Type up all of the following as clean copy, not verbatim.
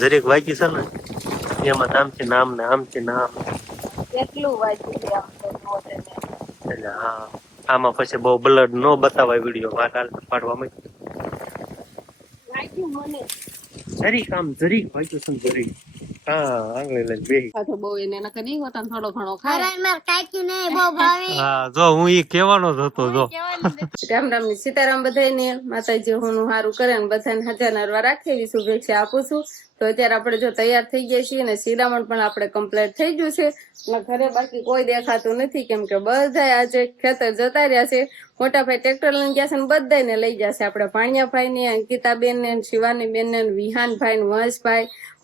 જરીક વાગી છે ને એમાં આમથી નામ ને આમથી નામ એટલું વાંચ્યું છે આમ તો નોટ એને. એટલે હા આમાં પછી બહુ બ્લડ નો બતાવાય વિડીયો માં પાડવામાં વાંચ્યું મને જરીક આમ જરીક વાગ્યું છે ને જરીક હા આંગળી લઈને બેહી પાછો બહુ એને નકર નહીં હોતા ને થોડો ઘણો ખાય. હા જો હું ઈ કહેવાનો જ હતો જો રામ રામ ની સીતારામ બધાને માતાજી હું સારું કરે ને બધાને હાજર નરવા રાખે એવી શુભેચ્છા આપું છું. તો અત્યારે આપણે જો તૈયાર થઈ ગયા છીએ ને શિરામણ પણ આપણે કમ્પ્લીટ થઈ ગયું છે અને ઘરે બાકી કોઈ દેખાતું નથી કેમ કે બધા આજે ખેતર જતા રહ્યા છે. મોટા ભાઈ ટ્રેક્ટર લઈને ગયા છે ને બધાને લઈ જશે આપણે ભાણિયાભાઈ ને અંકિતાબેન ને શિવાની બેન ને વિહાનભાઈ ને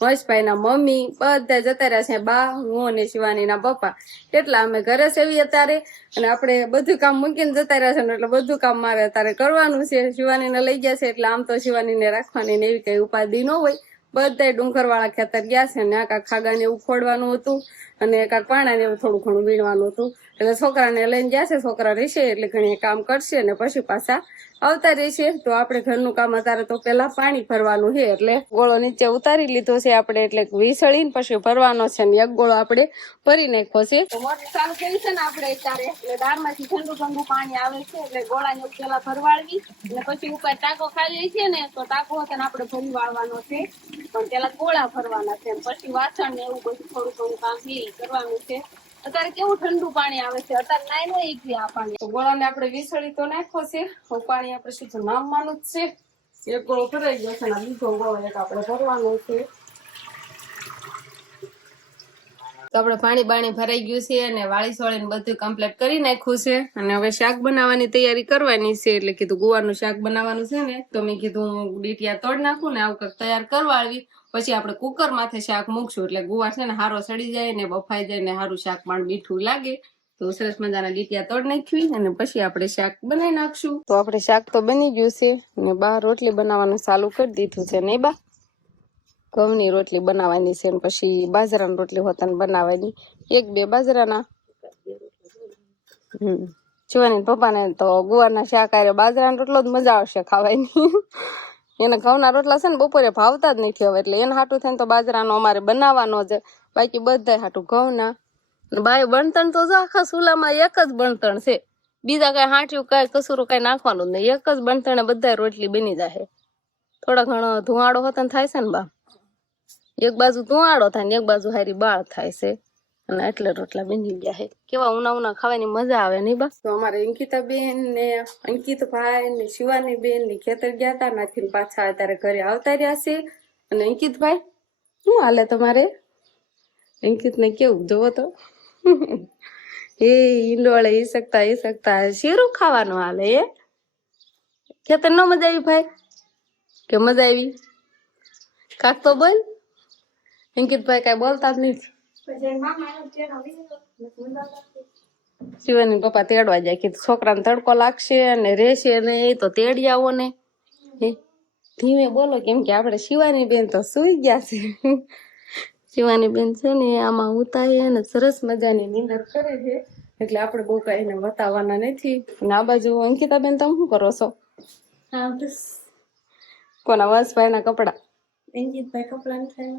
વંશભાઈ ના મમ્મી બધા જતા રહ્યા છે. બા હું અને શિવાની ના પપ્પા કેટલા અમે ઘરે સેવી અત્યારે અને આપણે બધું કામ મૂકીને જતા રહ્યા છે એટલે બધું કામ મારે અત્યારે કરવાનું છે. શિવાની ને લઈ ગયા છે એટલે આમ તો શિવાની ને રાખવાની ને એવી કઈ ઉપાધિ ન હોય. બધા ડુંગર વાળા ખેતર ગયા છે ને કાંક ખાગા ને એવું ખોડવાનું હતું અને કાંક પાણા ને એવું થોડું ઘણું વીણવાનું હતું એટલે છોકરાને લઈને ગયા છે. છોકરા રહેશે એટલે ઘણી કામ કરશે અને પછી પાછા આવતા રહેશે. તો આપણે ઘરનું કામ અત્યારે તો પેલા પાણી ભરવાનું છે એટલે ગોળો નીચે ઉતારી લીધો છે આપણે એટલે વિસળીને પછી ભરવાનો છે ને એક ગોળો આપણે ભરી નાખ્યો છે. તો મોટર ચાલુ કરી છે ને આપણે અત્યારે એટલે દાળમાંથી ઠંડુ પાણી આવે છે એટલે ગોળાને પેલા ભરવાડવી અને પછી ઉપર ટાંકો ખાલી છે ને તો ટાંકો હતો ને આપણે ભરી વાળવાનો છે પણ પેલા ગોળા ભરવાના છે પછી વાસણ ને એવું બધું થોડું કામ કરવાનું છે. અત્યારે કેવું ઠંડુ પાણી આવે છે અત્યારે નાઈ નો એક આ પાણી તો ગોળાને આપણે વિસળી તો નાખ્યો છે. પાણી આપણે સીધું નામવાનું જ છે. એક ગોળો ભરાઈ ગયો છે ને બીજો ગોળો એક આપણે ભરવાનો છે. તો આપણે પાણી બાણી ભરાઈ ગયું છે અને વાળી સોળીને બધું કમ્પ્લીટ કરી નાખ્યું છે અને હવે શાક બનાવવાની તૈયારી કરવાની છે એટલે કીધું ગુવારનું શાક બનાવવાનું છે ને તો મેં કીધું ડીટિયા તોડ નાખું ને આવું કંઈક તૈયાર કરવા આવી પછી આપણે કુકર માથે શાક મૂકશું એટલે ગુવાર છે ને હારો સડી જાય ને બફાઈ જાય ને સારું શાક પણ મીઠું લાગે. તો સરસ મજાના ડીટિયા તોડ નાખવી અને પછી આપણે શાક બનાવી નાખશું. તો આપણે શાક તો બની ગયું છે અને બહાર રોટલી બનાવવાનું ચાલુ કરી દીધું છે ને બા ઘઉંની રોટલી બનાવવાની છે પછી બાજરાની રોટલી હોતા બનાવવાની એક બે બાજરાના શિવાની પપ્પાને તો ગુવારના શાક આરે બાજરાનો રોટલો જ મજા આવશે ખાવાની. એને ઘઉંના રોટલા છે ને બપોરે ભાવતા જ નથી હવે એટલે એને હાટું થઈને તો બાજરાનો અમારે બનાવવાનો જ બાકી બધા હાટું ઘઉંના બાય બણતણ તો જો આખા સુલામાં એક જ બણતણ છે બીજા કઈ હાંટ્યું કઈ કસુરું કઈ નાખવાનું જ નહીં એક જ બણતણે બધા રોટલી બની જાય. થોડા ઘણો ધુવાડો હોતા થાય છે ને બા એક બાજુ ધુવાડો થાય ને એક બાજુ હારી બાળ થાય છે અને એટલે રોટલા બની ગયા છે. કેવા ઉના ખાવાની મજા આવે નહીં બસ. તો અમારે અંકિતાબેન ને અંકિતભાઈ ને શિવાની બેન ને ખેતર ગયા હતા નાથી પાછા અત્યારે ઘરે આવતા રહ્યા છે. અને અંકિતભાઈ શું હાલે તમારે? અંકિત ને કેવું જોવો તો એ ઈંડોળે એ શકતા શીરું ખાવાનું હાલે એ ખેતર ન મજા આવી ભાઈ કે મજા આવી કાક તો બોલ. અંકિતભાઈ કઈ બોલતા જ નથી. શિવાની પપ્પા તેડવા જાય કે છોકરાને તડકો લાગશે અને રહેશે ને એ તો તેડી આવો ને ધીમે બોલો કેમ કે આપણે શિવાની બેન તો સુઈ ગયા છે. શિવાની બેન છે ને આમાં ઉતારે અને સરસ મજાની નીંદર કરે છે એટલે આપણે બહુ કઈ એને બતાવવાના નથી. અને આ બાજુ અંકિતાબેન તમે શું કરો છો? કોના વંશભાઈ ના કપડા અંકિતભાઈ કપડા નથી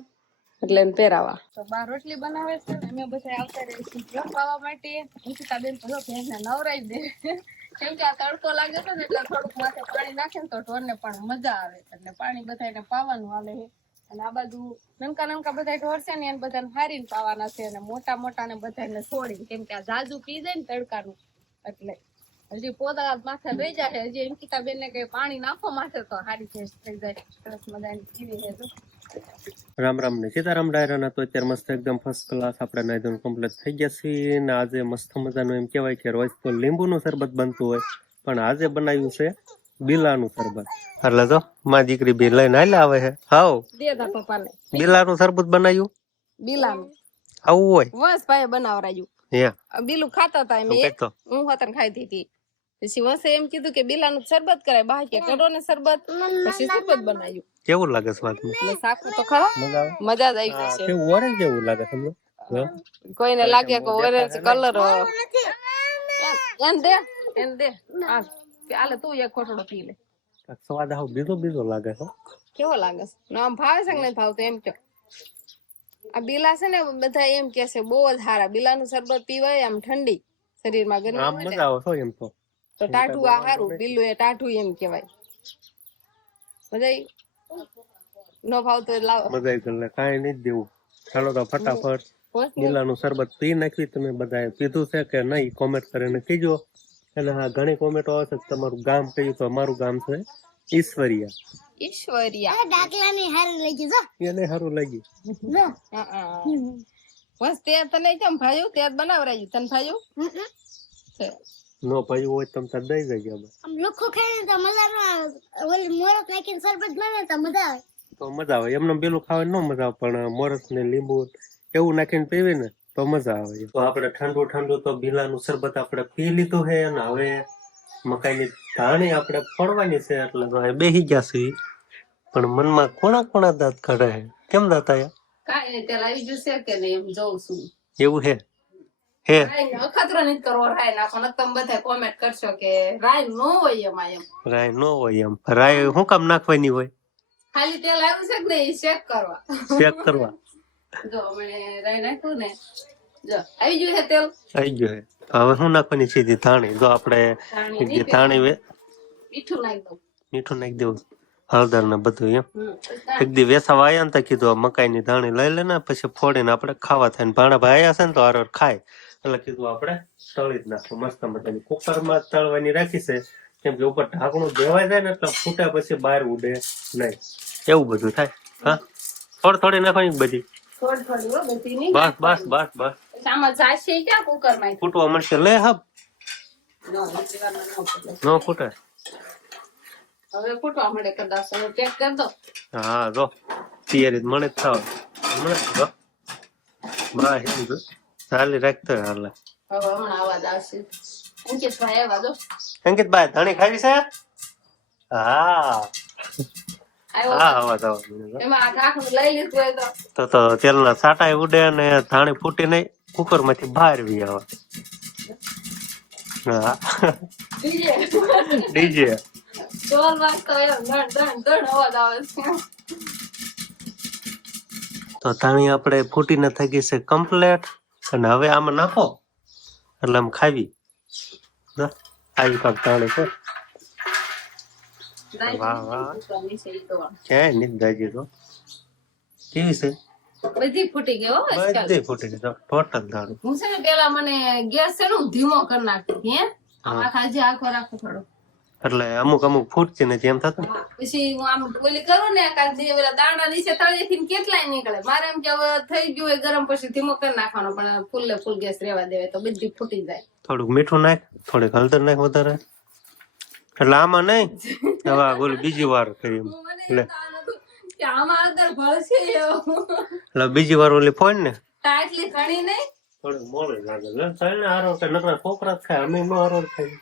એટલે એને પહેરાવા. તો બાર રોટલી બનાવે છે ને અમે બધા આવતા રહીશું ખાવા માટે. અંકિતાબેન તો ભેંસને નવરાઈ દે કેમ કે આ તડકો લાગે છે ને એટલે થોડુંક માથે પાણી નાખે ને તો ઢોરને પણ મજા આવે એટલે પાણી બધાને પાવાનું હાલે છે. અને આ બાજુ નનકા બધા ઢોર છે ને એને બધાને હારીને પાવાના છે અને મોટા ને બધાને છોડી કેમ કે આ જાજુ પી જાય ને તડકાનું એટલે હજી પોતા માથે રહી જાય. હજી અંકિતાબેન ને કઈ પાણી નાખો માથે તો હારી ભેંસ થઈ જાય સરસ મજાની જીવી છે. રામ રામ ને સીતારામ ડાયરાના તો અત્યારે મસ્ત એકદમ ફર્સ્ટ ક્લાસ આપણે નાઈધોન કમ્પ્લીટ થઈ ગયા છીએ ને આજે મસ્ત મજાનું એમ કહેવાય કે રોજ તો લીંબુનું શરબત બનતું હોય પણ આજે બનાવ્યું છે બિલાનું શરબત. એટલે તો મારી દીકરી બી લઈને હાલે આવે છે. હાવ દેતા પપ્પાને બિલાનું શરબત બનાવ્યું. બિલાનું આવું હોય વસ ભાઈ બનાવરાયું હે બિલું ખાતા હતા મેં હું હોતન ખાઈ હતી પછી વસે એમ કીધું કે બિલાનું શરબત કરાય બા કે કરો ને શરબત પછી શરબત બનાવ્યું. કેવું લાગે સ્વાદમાં? સાકું તો ખરા મજા જ આવી છે. કેવું ઓરેન્જ જેવું લાગે તમને? કોઈને લાગે કે ઓરેન્જ કલર એને દે હાલે તું એક કોટડો પી લે. સ્વાદ આવ બીજો લાગે છે કેવો લાગે છે આમ ભાવે છે કે નહીં ભાવતું એમ કયો આ બીલા છે ને બધા એમ કે છે બહુ જ સારા બીલાનું શરબત પીવાય આમ ઠંડી શરીરમાં ગરમી આમ હોય ને મજા આવે છો એમ તો તો ટાઢું આ સારું બીલું એ ટાઢું એમ કેવાય મજા આવી નો ભાવતો લાવો મજા આવી એટલે કાંઈ નહીં દેવું ચાલો તો ફટાફટ લીલાનું શરબત પી નાખવી તમે બધાએ પીધું છે કે નહીં કોમેન્ટ કરીને કીજો અને હા ઘણી કોમેન્ટો આવે છે તમારું ગામ કયું તો અમારું ગામ છે ઈશ્વરિયા ઈશ્વરિયા દાખલાની હારી લઈ જજો એને સારું લાગ્યું બસ તે તને કેમ ભાયું તે બનાવરાયું તને ભાયું નો ભાઈ હોય તમે તાર દઈ જજો આમ લુખો ખાઈને તો મજા ન આવે ઓલી મોરસ નાખીને શરબત બને તો મજા આવે તો મજા આવે એમને પેલું ખાવાની ન મજા આવે પણ મોરસ ને લીંબુ એવું નાખીને પીવી ને તો મજા આવે તો આપણે ઠંડુ ઠંડુ તો બીલાનું શરબત આપણે પી લીધું છે અને હવે મકાઈની ધાણી આપણે ફોડવાની છે એટલે તો બેસી ગયા છે પણ મનમાં કોણા કોણા દાંત કાઢે છે કેમ દાંત આયા કાઈ નહીં તેલ આવી જશે કે નહીં એમ જોઉં છું એવું હે હે અખતરો નથી કરવો રાય નાખો ને તમે બધા કોમેન્ટ કરશો કે રાય નો હોય એમાં એમ રાય નો હોય એમ રાય શું કામ નાખવાની હોય ખાલી તેલ આવ્યું છે કે નહીં ચેક કરવા ચેક કરવા જો મને રાય નાખ્યું ને જો આવી ગયું છે તેલ આવી ગયો હે હવે શું નાખવાની સીધી ધાણી જો આપણે ધાણી મીઠું નાખી દઉં મીઠું નાખી દેવું હળદર ને બધું એમ એક દી વેસાવા આયા ને તો કીધું મકાઈની ધાણી લઈ લે ને પછી ફોડીને આપણે ખાવા થાય ને ભાણા ભાઈ આયા છે ને તો હાર ખાય એટલે કીધું આપણે તળી જ નાખું મસ્ત મજાની કુકરમાં તળવાની રાખી છે કેમ કે ઉપર ઢાંકણું દેવાય જાય ને એટલે ફૂટ્યા પછી બહાર ઉડે નહીં એવું બધું થાય હા થોડી થોડી નાખવાની બધી થોડી થોડી હો બધી નહીં બસ બસ બસ બસ આમાં જાશે ક્યાં કુકર માં ફૂટવા મળશે લે હબ ન ફૂટે હવે ફૂટવા મળે કદાચ હવે ચેક કર દો હા જો તૈયારી મળે જ થાવ મળે જો બા હેમ જો ચાલી રાખતો હાલે હવે હમણાં અવાજ આવશે અંકિતભાઈ આવ્યા દો અંકિતભાઈ ધાણી ખાવી છે હા આવ્યો હા અવાજ આવે એમાં આ ઢાંકણું લઈ લીધું હોય તો તેલના સાટા ઉડે અને ધાણી ફૂટી નહીં કુકર માંથી બહાર વી આવે હા ડીજે ચોલ વાગતો એમ ધણ ધણ ધણ અવાજ આવે છે તો ધાણી આપણે ફૂટીને થઈ ગઈ છે કમ્પ્લેટ અને હવે આમાં નાખો એટલે આમ ખાવી આવી કાંક ધાણી છે વાહ વાહ ક્યાંય નથી દાજી તો કેવી છે બધી ફૂટી ગઈ હો બધી ફૂટી ગઈ ટોટલ ધાણી હું છે ને પેલા મને ગેસ છે ને હું ધીમો કરી નાખતી હે આખા જે આખો રાખો થોડો એટલે અમુક અમુક ફૂટતી નથી એમ થતું પછી હું આમ ઓલી કરું ને કાંઈ પેલા દાણા નીચે તળિયેથી કેટલાય નીકળે મારે એમ કે હવે થઈ ગયું હોય ગરમ પછી ધીમો કરી નાખવાનો પણ ફૂલે ફૂલ ગેસ રેવા દેવાય તો બધી ફૂટી જાય થોડુંક મીઠું નાખ થોડીક હળદર નાખ વધારે એટલે આમાં નહીં હવે બોલ બીજી વાર કરી એટલે કે આમાં અંદર ભળશે એટલે બીજી વાર ઓલી ફોન ને આટલી ઘણી નહીં થોડુંક મોડું લાગે ને હારો કે નકરા છોકરા જ ખાય અમે નો હારો ખાઈ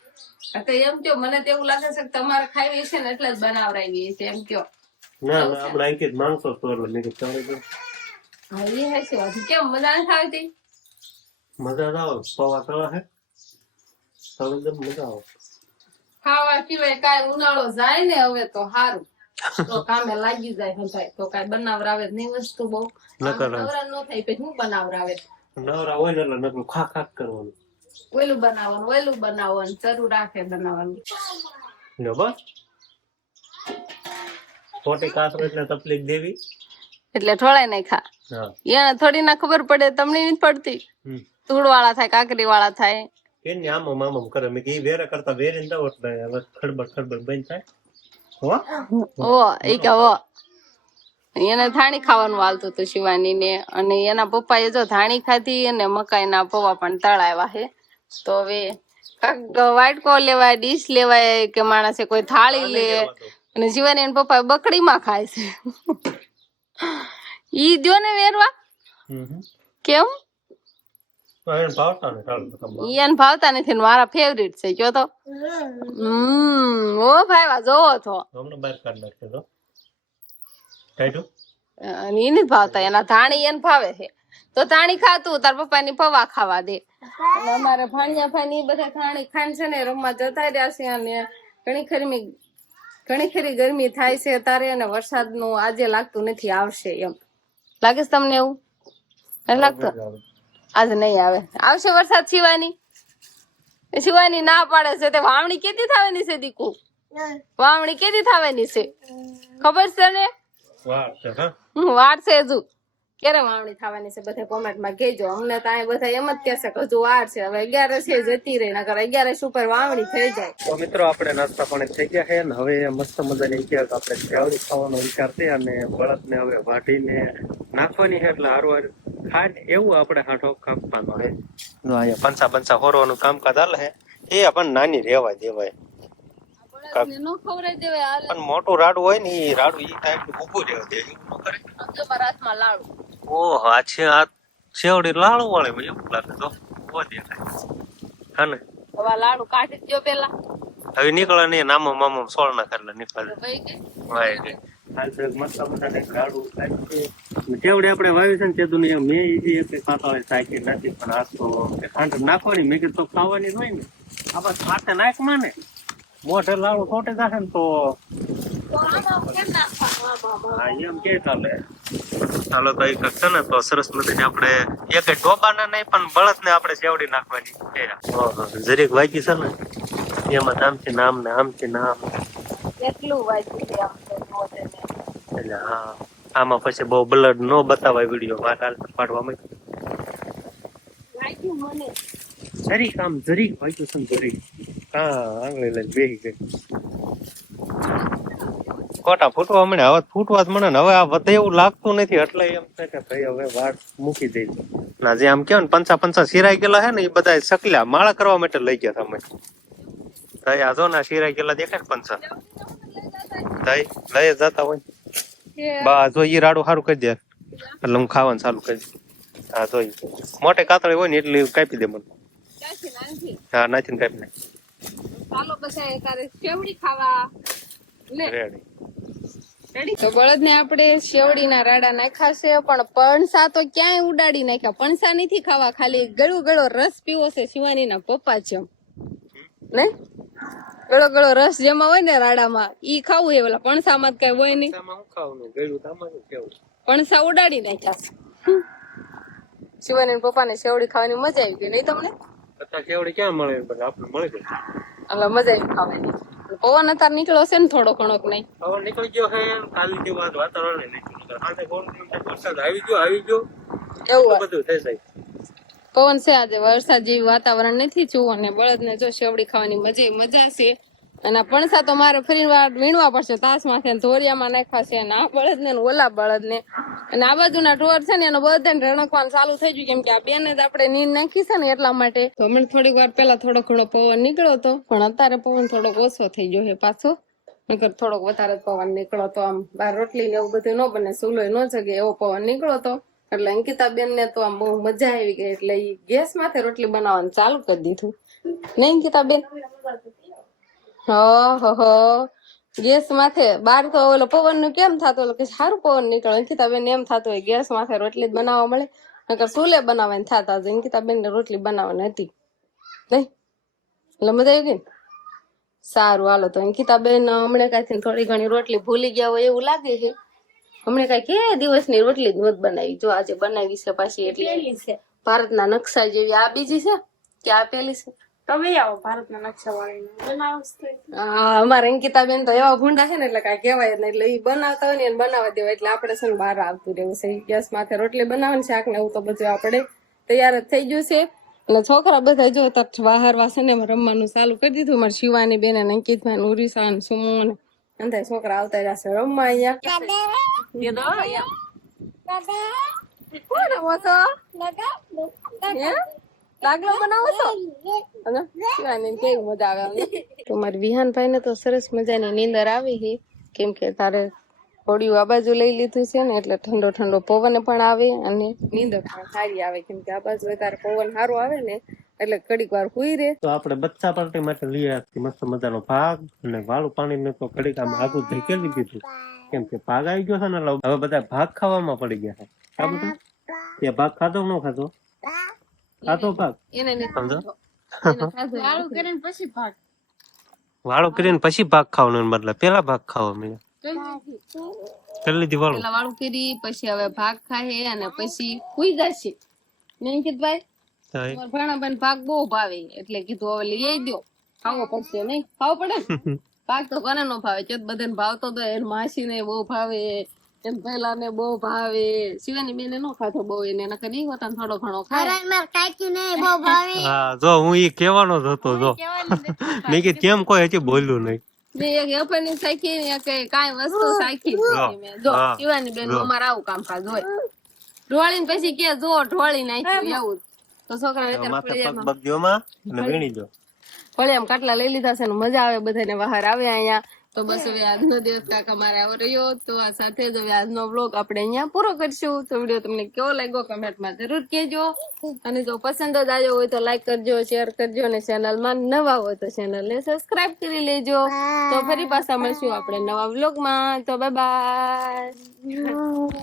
તો એમ કયો મને તો એવું લાગે છે કે તમારે ખાવી છે ને એટલે જ બનાવરાવી છે એમ કયો ના ના આપણે અહીં જ માંગતો તો એટલે મેં કીધું ચાલે તો હા એ હે છે વાત કેમ મજા નથી આવતી મજા જ આવે પવા તળા હે તળે જ મજા આવે ખાવા પીવાય કાંઈ ઉનાળો જાય ને હવે તો સારું તો કામે લાગી જાય હંધાય તો કાંઈ બનાવરાવે જ નહીં વસ્તુ બહુ નવરા નો થાય પછી હું બનાવરાવે નવરા હોય ને એટલે નકરું ખા ખા કરવાનું ઓલું બનાવવાનું ચરું રાખે બનાવવાનું ને બસ ખોટી કાતરો એટલે તકલીફ દેવી એટલે ઠોળાય નહીં ખા હા એને થોડી ના ખબર પડે તમને નથી પડતી ધૂળ વાળા થાય કાકરી વાળા થાય એની આમમ આમમ કરે મેં કે વેરા કરતા વેરીને દઉં એટલે હવે ખડબડ ખડબડ બંધ થાય ઓ એ કે ઓ એને ધાણી ખાવાનું હાલતું હતું શિવાની ને અને એના પપ્પાએ જો ધાણી ખાધી અને મકાઈના પૌવા પણ તળાવ્યા છે તો હવે વાટકો લેવાય ડીશ લેવાય કે માણસે કોઈ થાળી લે અને શિવાની એના પપ્પા બકડીમાં ખાય છે ઈ દ્યો ને વેરવા કેમ એને ભાવતા નથી મારા ફેવરિટ છે જો તો ઓ ભાઈ જોવો તો એને ભાવતા એના ધાણી એને ભાવે છે તો ધાણી ખાતું તાર પપ્પા ની પૌવા ખાવા દે અને અમારે ભાણિયા ભાઈ ની બધા ધાણી ખાન છે ને રમવા જતા રહ્યા છે અને ઘણી ખરી મેં ઘણી ખરી ગરમી થાય છે અત્યારે અને વરસાદનું આજે લાગતું નથી આવશે એમ લાગે છે તમને એવું નથી લાગતું આજે નહીં આવે આવશે વરસાદ શિવાની ના પાડે છે તે વાવણી કેતી થવાની છે દીકુ વાવણી કેતી થવાની છે ખબર છે ને વાર છે હજુ ક્યારે વાવણી થવાની છે બધા કોમેન્ટમાં કહેજો અમને તો અહીં બધા એમ જ કહેશે કે હજુ વાર છે હવે 11 જતી રહી નકર 11 ઉપર વાવણી થઈ જાય તો મિત્રો આપણે નાસ્તા પાણી થઈ ગયા છે ને હવે મસ્ત મજાની કે આપણે સેવડી ખાવાનો વિચાર છે અને બળદને હવે વાઢીને નાખવાની છે એટલે હારું ખાટ એવું આપણે હાંઠો કાપવાનો છે જો અહીંયા પંચા હોરવાનું કામકાજ હાલે છે એ પણ નાની રેવા દેવાય પણ મોટું રાડું હોય ને એ રાડું ઈ ટાઈપ ઊભું રહેવા દે એવું ન કરે હાથમાં લાડુ ઓહો આ છે આ સેવડી લાડુ વાળે એવું લાગે તો ઓ દેખાય હા ને હવે લાડુ કાઢી દો પેલા હવે નીકળે નહીં નામો મામો સોળ ના કરલા નીકળે ભાઈ કે વાય ગઈ મસ્ત મજાને લાડુ સેવડી આપણે વાવી છે ને તે દુનિયા મેં ઈ એક કાંટાળી સાયકી નથી પણ આ તો ખાંડ નાખવાની મેં કીધું તો ખાવાની જ હોય ને આ બસ હાથે નાખ માં ને મોઢે લાડુ ખોટે જશે ને તો હા એમ કે ચાલે ચાલો તો એક છે ને તો સરસ મજાની આપણે એક ડોબાના નહીં પણ બળદ ને આપણે સેવડી નાખવાની જરીક વાગી છે ને એમાં આમથી નામ ને આમથી નામ એટલું વાંચ્યું છે એટલે હા આમાં પછી બહુ બ્લડ નો બતાવાય વિડીયો વાત પાડવામાં વાંચ્યું મને જરીક આમ જરીક વાંચ્યું છે ને જરીક હા આંગળી લઈને બેસી ગઈ કોટા ફૂટવા મળે હવે ફૂટવા જ મળે ને હવે આ વધે એવું લાગતું નથી એટલે એમ છે કે ભાઈ હવે વાત મૂકી દઈ ના જે આમ કેવાય ને પંચા સિરાઈ ગયેલા છે ને એ બધા સકલ્યા માળા કરવા માટે લઈ ગયા તમે આ જો ના સિરાઈ ગયેલા દેખાય ને પંચા લઈ જતા હોય બા જો ઈ રાડું સારું કરી દે એટલે હું ખાવાનું ચાલુ કરી દઉં હા જો મોટે કાતળી હોય ને એટલે કાપી દે મને હા નાખીને કાપી નાખ ચાલો પછી તારે સેવડી ખાવા રેડી તો બળદ ને આપણે શેવડી ના રાડા નાખ્યા છે પણ પણસા તો ક્યાંય ઉડાડી નાખ્યા પણસા નથી ખાવા ખાલી ગળો રસ પીવો છે શિવાની ના પપ્પા જેમ ને ગળો રસ જેમાં હોય ને રાડામાં ઈ ખાવું એ ઓલા પણસામાં કઈ હોય નહીં પણસા ઉડાડી નાખ્યા શિવાની પપ્પા ને શેવડી ખાવાની મજા આવી ગઈ નહીં તમને સેવડી ક્યાં મળે આપણે મળી ગઈ એટલે મજા આવી ખાવાની પવન અત્યારે નીકળ્યો છે ને થોડો ઘણો નહીં પવન નીકળી ગયો છે કાલની જે વાતાવરણ વરસાદ આવી ગયો એવું બધું થઈ જાય પવન છે આજે વરસાદ જેવી વાતાવરણ નથી જોવું અને બળદ ને જો શેવડી ખાવાની મજા છે અને આ પણસા તો મારે ફરી વાર વીણવા પડશે તાસ માંથી ધોરિયામાં નાખ્યા છે અને આ બળદ ને ઓલા બળદ ને અને આ બાજુના ઢોર છે ને એનો બધાને રણકવાનું ચાલુ થઈ ગયું કેમ કે આ બેને જ આપણે નીંદ નાખી છે ને એટલા માટે તો હમણાં થોડીક વાર પેલા થોડો ઘણો પવન નીકળ્યો હતો પણ અત્યારે પવન થોડોક ઓછો થઈ ગયો છે પાછો નકર થોડોક વધારે પવન નીકળો તો આમ બહાર રોટલી ને એવું બધું ન બને સુલોય ન જગે એવો પવન નીકળો તો એટલે અંકિતાબેન ને તો આમ બહુ મજા આવી ગઈ એટલે ઈ ગેસ માથે રોટલી બનાવવાનું ચાલુ કરી દીધું નહીં અંકિતાબેન હો ગેસ માથે બાર તો ઓલો પવન નું કેમ થતું કે સારું પવન નીકળે અંકિતાબેન એમ થતું હોય ગેસ માથે રોટલી જ બનાવવા મળે નકર સુલે બનાવવાની થતા અંકિતાબેન ને રોટલી બનાવવાની હતી નહીં એટલે મજા આવી ગઈ સારું હાલો તો અંકિતાબેન હમણાં કાંઈ થોડી ઘણી રોટલી ભૂલી ગયા હોય એવું લાગે છે હમણાં કઈ કે દિવસની રોટલી જ નથી બનાવી જો આજે બનાવી છે પાછી એટલે ભારતના નકશા જેવી આ બીજી છે કે આ પેલી છે તમે આવો ભારતના નકશા વાળી અમારા અંકિતાબેન તો એવા ભૂંડા છે ને એટલે કઈ કહેવાય જ નહીં એટલે એ બનાવતા હોય ને એને બનાવવા દેવાય એટલે આપણે છે ને બહાર આવતું રહેવું છે ગેસ માથે રોટલી બનાવવાની શાક ને એવું તો બધું આપણે તૈયાર જ થઈ ગયું છે એટલે છોકરા બધા જો બહાર વાસણ ને રમવાનું ચાલુ કરી દીધું મારા શિવાની બેન અને અંકિતભાઈ ઉરીસા ને સુમો ને અંધાય છોકરા આવતા જશે રમવા અહીંયા લાગલો બનાવો છો કેવી મજા આવે તો મારા વિહાનભાઈ ને તો સરસ મજાની નીંદર આવી છે કેમ કે તારે થોડીયું આ બાજુ લઈ લીધું છે ને એટલે ઠંડો પવન પણ આવે અને નીંદર પણ સારી આવે કેમ કે આ બાજુ તારે પવન સારો આવે ને એટલે ઘડીક વાર હુઈ રે તો આપણે બચ્ચા પાર્ટી માટે લઈ આવ્યા મસ્ત મજાનો ભાગ અને વાળું પાણી ને તો ઘડીક આમ આગું ધકેલી દીધું કેમ કે ભાગ આવી ગયો છે ને હવે બધા ભાગ ખાવામાં પડી ગયા છે આ બધું તે ભાગ ખાધો ન ખાધો ખાધો ભાગ એને સમજો વાળું કરીને પછી ભાગ વાળું કરીને પછી ભાગ ખાવાનો બદલે પેલા ભાગ ખાવો મેં કરી લીધી વાળું. પેલા વાળું કરી પછી હવે ભાગ ખાય અને પછી હુઈ જશે નહીં કીધું ભાઈ મારા ભાણાભાઈને ભાગ બહુ ભાવે એટલે કીધું હવે લઈ દો ખાવો પડશે નહીં ખાવો પડે ને ભાગ તો કોને નો ભાવે છે બધાને ભાવતો તો એની માસી ને બહુ ભાવે એમ પહેલા ને બહુ ભાવે શિવાની બેને નો ખાતો બહુ એને નકર નહીં હોતા ને થોડો ઘણો ખાય અરે માર કાકી ને બહુ ભાવે. હા જો હું ઈ કહેવાનો જ હતો જો મેં કીધું કેમ કોઈ હજી બોલ્યું નહીં. મેં એક એફની સાખી ને એક કાંઈ વસ્તુ સાખી નથી મેં. જો હા. શિવાની બેન અમારે આવું કામકાજ હોય ઢોળીને પછી કે જો ઢોળી નાખ્યું એવું તો છોકરા માથે પગ બગ્યોમાં અને વીણી જો. ભલે એમ કાટલા લઈ લીધા છે ને મજા આવે બધાને બહાર આવે અહીંયા તો બસ હવે આજનો દિવસ કાકા મારે આવો રહ્યો તો આ સાથે જ હવે આજનો વ્લોગ આપણે અહીંયા પૂરો કરશું તો વિડીયો તમને કેવો લાગ્યો કમેન્ટમાં જરૂર કહેજો અને જો પસંદ જ આવ્યો હોય તો લાઈક કરજો શેર કરજો અને ચેનલમાં નવા હોય તો ચેનલને સબસ્ક્રાઇબ કરી લેજો તો ફરી પાછા મળશું આપણે નવા વ્લોગમાં તો બાય બાય.